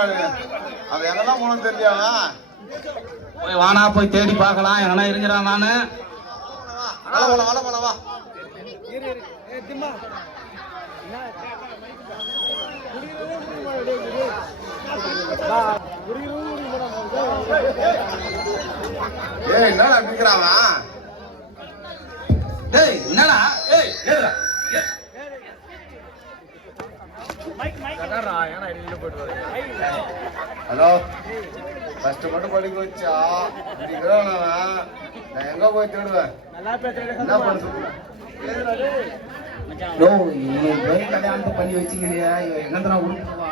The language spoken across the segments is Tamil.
அது எங்கெல்லாம் போனோம் தெரியாதா? போய் வானா போய் தேடி பார்க்கலாம். எங்கன்னா இருக்கிறான் நானு. வா. ஏய் என்னடா பிக்கிறான்? டேய் என்னடா? ஏய் ஏறா. ஹலோ, ஃபர்ஸ்ட் மட்டும் படிக்க வச்சா நான் எங்க போய் தேடுவேன்? என்ன பண்ணுறது? கல்யாணத்தை பண்ணி வச்சுக்கிறியா? எங்க உருப்பா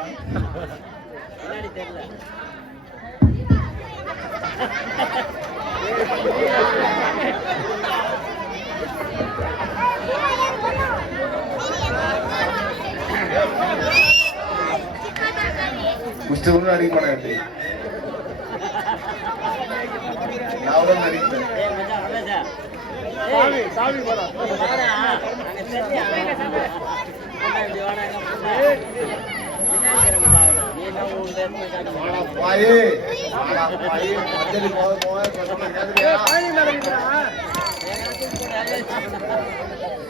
குஸ்தி ஒன்றும் அடிக்க மாட்டேன். நான் அடிப்பேன்.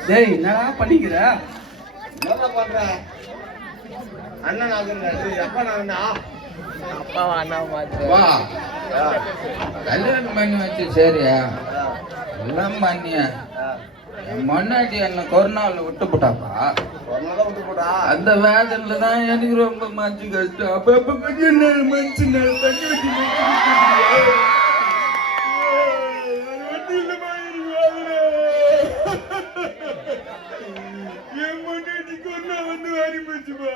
டேய் என்னடா பண்ணிக்கிற? என்ன பண்ற? அண்ணன் ஆகுது அப்பா நான் அப்பாவா அண்ணா மாதிரி வா கல்யாணம் பண்ணி வச்சு சரியா எல்லாம் பண்ணிய மண்ணாட்டி என்ன கொரோனாவில் விட்டு போட்டாப்பா. விட்டு போட்டா அந்த வேதனையில தான் எனக்கு ரொம்ப மஞ்சு கஷ்டம். அப்ப கொஞ்சம் மஞ்சு தண்ணி வச்சு என் மண்ணாட்டி கொரோனா வந்து வாரி போச்சுப்பா.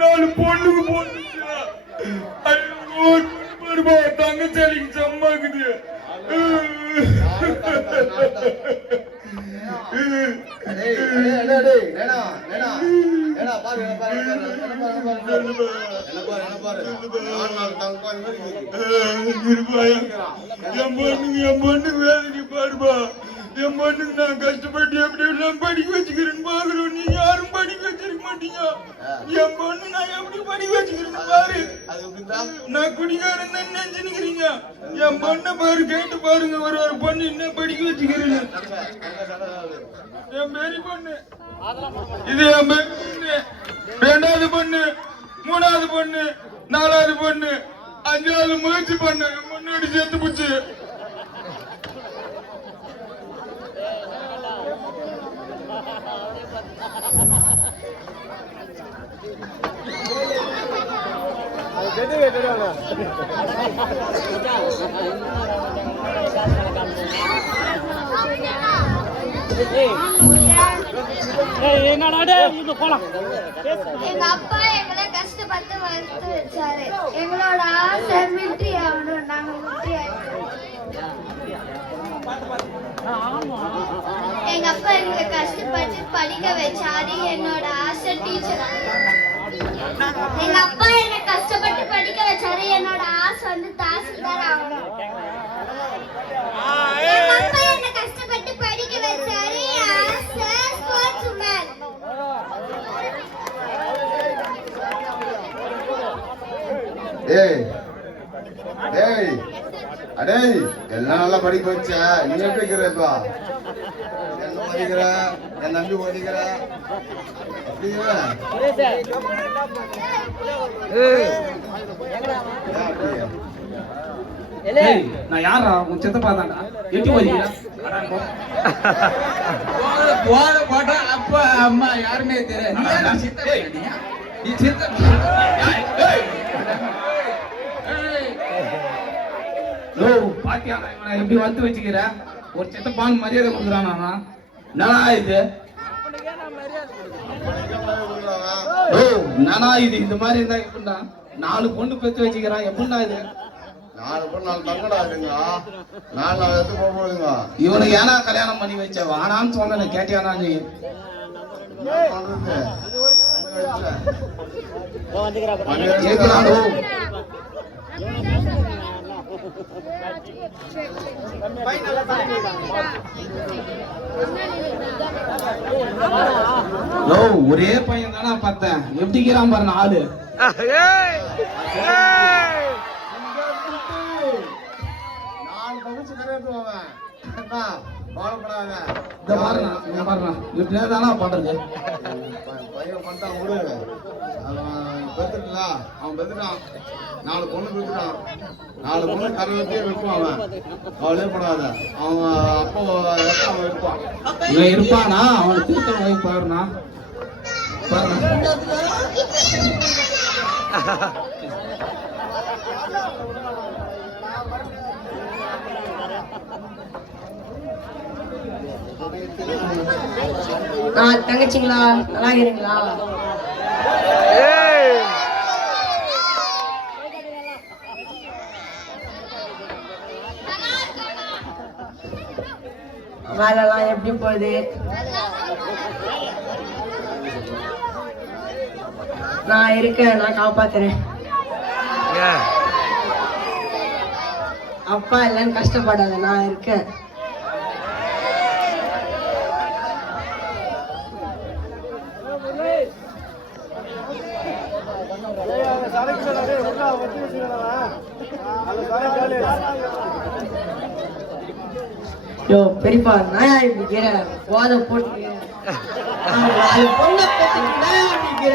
நாலு பொண்ணுக்கு போட்டுச்சா தங்கச்சாலிக்கு சம்மாக்குது. என் பொண்ணு வேதனை பாருப்பா. என் பொண்ணுக்கு நான் கஷ்டப்பட்டு எப்படி எல்லாம் படிக்க வச்சுக்கிறேன்னு பாக்குறோம். நீ யாரும் படிக்க வச்சிருக்க மாட்டீங்க. என் பொண்ணு நான் எப்படி படிக்க வச்சுக்கிறேன்னு பாரு. நான் குடிகாரன் தான் நினைச்சுக்கிறீங்க. என் பொண்ணை பாரு, கேட்டு பாருங்க. ஒரு பொண்ணு என்ன படிக்க வச்சுக்கிறேன்னு. என் பெரிய பொண்ணு இது, என் பொண்ணு ரெண்டாவது பொண்ணு, மூணாவது பொண்ணு, நாலாவது பொண்ணு, அஞ்சாவது முயற்சி பண்ண என் பொண்ணு சேர்த்து போச்சு. எங்க அப்பா எங்களை கஷ்டப்பட்டு வளர்த்து வச்சாரு. எங்களோட ஆசை மிலிட்ரி ஆகணும். நாங்க மிலிட்ரி எங்க அப்பா எங்களை கஷ்டப்பட்டு படிக்க வச்சாரு. என்னோட ஆசை டீச்சர். எங்க அப்பா என்ன கஷ்டப்பட்டு படிக்க வச்சாரு. என்னோட ஆசை வந்து தாசில்தார் ஆகணும். எங்க அப்பா என்ன கஷ்டப்பட்டு படிக்க வச்சாரு. ஆசை ஸ்போர்ட்ஸ் உமன். அடேய் எல்லாம் நல்லா படிக்க வச்ச. நீ எப்படி இருக்கிறப்பா? என்ன படிக்கிற? என் நம்பி படிக்கிற? நான் யாரா? உன் சித்தப்பா தான்டா. எட்டி போட்டா அப்பா அம்மா யாருமே தெரியாது. நீ சித்தப்பா பாத்தியா எப்படி வந்து வச்சுக்கிற? ஒரு சித்தப்பான்னு மரியாதை கொடுக்குறானா? நானா இது? நானா இது? இந்த மாதிரி இருந்தா எப்படின்னா 4 பொண்ணு பெற்று வச்சுக்கிறான். எப்படின்னா இது 4 பொண்ணு 4 தங்கடா இருக்குங்க. 4 எடுத்து போகுதுங்க. இவனுக்கு ஏன்னா கல்யாணம் பண்ணி வச்ச? வானான்னு சொன்ன கேட்டியானா? நீ ஒரே பையன் தானே பார்த்தேன், எப்படிக்கிறான் பாருங்க ஆளு. இந்த பாருண்ணா இப்படியே தானே பண்றது. பையன் பண்ணா விடு, அவன் பெத்துட்டான், அவன் பெத்துட்டான், 4 பொண்ணு பெத்துட்டான், 4 பொண்ணு கரவத்தையே வைப்பான். அவளே படாத, அவன் அப்போ அவன் இருப்பான். இவன் இருப்பானா, அவன் திருத்தம் போய் பாருண்ணா பாருண்ணா. தங்கச்சிங்களா, நல்லா இருக்கிறீங்களா? வேலைலாம் எப்படி போகுது? நான் இருக்கேன், நான் காப்பாத்துறேன். அப்பா இல்லைன்னு கஷ்டப்படாத, நான் இருக்கேன். யோ பெரியப்பா, நான் இப்படிக்கிற போதை போட்டு பொண்ணை போட்டுக்கிற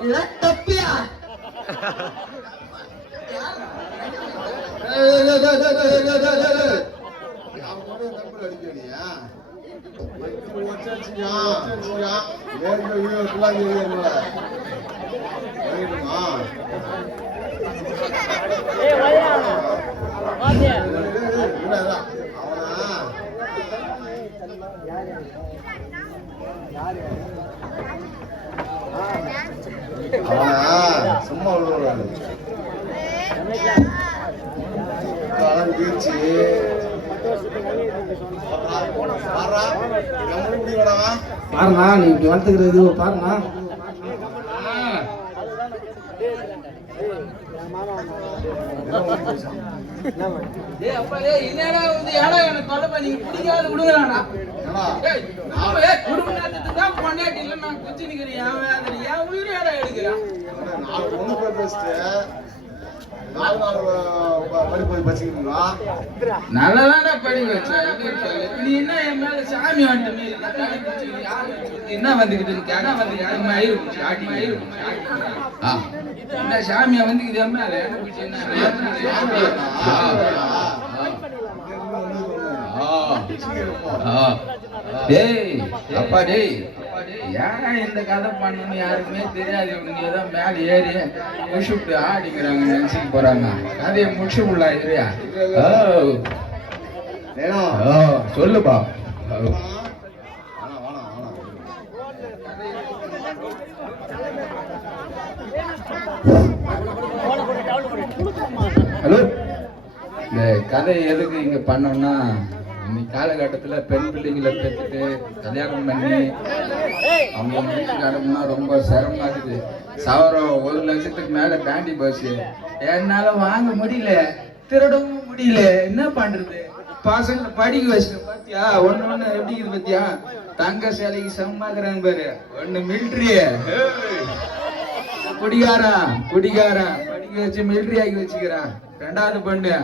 இதெல்லாம் தப்பியா? சும்மா பீச்சு பாருண்ணா, நீ இப்படி வளர்த்துக்கிறது பாருண்ணா. நல்லதாடா படிக்க வச்ச. நீ என்ன என் மேல சாமி வந்துட்டு என்ன வந்துக்கிட்டு என்ன சாமியா வந்துக்குது என் மேல? டேய் அப்பா, டேய் ஏன் இந்த கதை பண்ணணும்னு யாருக்குமே தெரியாது. இவனுங்க ஏதோ மேல ஏறி முடிச்சுட்டு ஆடிக்கிறாங்க, நினைச்சுட்டு போறாங்க. கதையை முடிச்சு உள்ள ஏரியா. சொல்லுப்பா. ஹலோ, இந்த கதை எதுக்கு இங்க பண்ணோம்னா, இன்னைக்கு காலகட்டத்துல பெண் பிள்ளைங்களை பெற்றுட்டு கல்யாணம் பண்ணி அவங்க வீட்டுக்கு அனுப்புனா ரொம்ப சிரமமா இருக்குது. சவரம் 1 லட்சத்துக்கு மேல தாண்டி போச்சு. என்னால வாங்க முடியல, திருடவும் முடியல. என்ன பண்றது? பசங்க படிக்க வச்சுட்டு பாத்தியா, ஒண்ணு எப்படி இருக்குது பாத்தியா? தங்க சேலைக்கு சம்மாக்குறாங்க பாரு. ஒண்ணு மிலிட்ரி குடிகாரன் படிக்க வச்சு மிலிட்ரி ஆக்கி வச்சுக்கிறான். 2வது பொண்ணு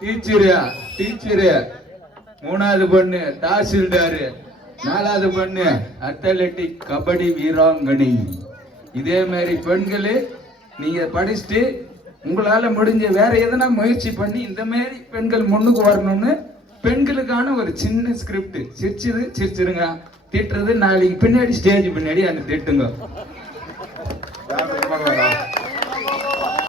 டீச்சரு, 3வது பொண்ணு தாசில்தாரு, 4வது பொண்ணு அத்லெட்டிக் கபடி வீராங்கனை. இதே மாதிரி பெண்களு நீங்க படிச்சுட்டு உங்களால முடிஞ்ச வேற எதனா முயற்சி பண்ணி இந்த மாதிரி பெண்கள் முன்னுக்கு வரணும்னு பெண்களுக்கான ஒரு சின்ன ஸ்கிரிப்ட். சிரிச்சிருங்க, திட்டுறது நாளைக்கு பின்னாடி ஸ்டேஜ் பின்னாடி அந்த திட்டுங்க.